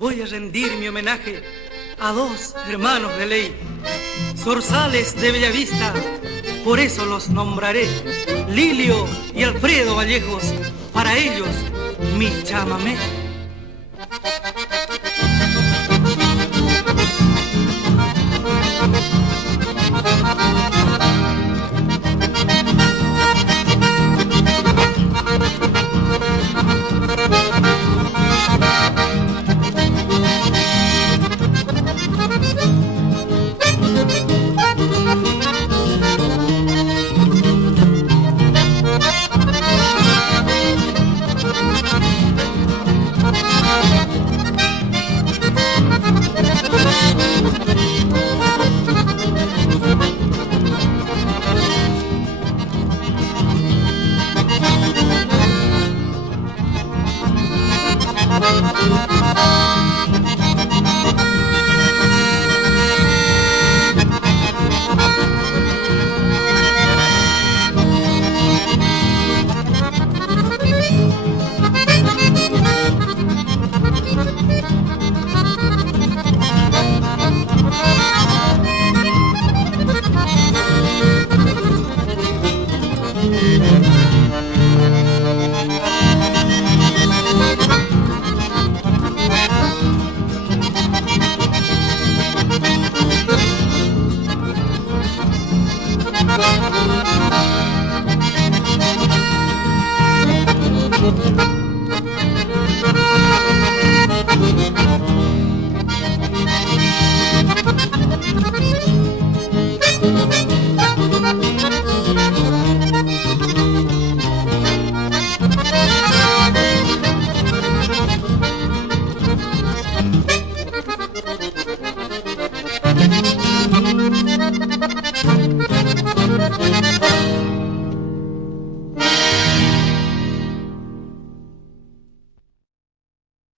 Voy a rendir mi homenaje a dos hermanos de ley, zorzales de Bellavista, por eso los nombraré, Lilio y Alfredo Vallejos, para ellos mi chamamé.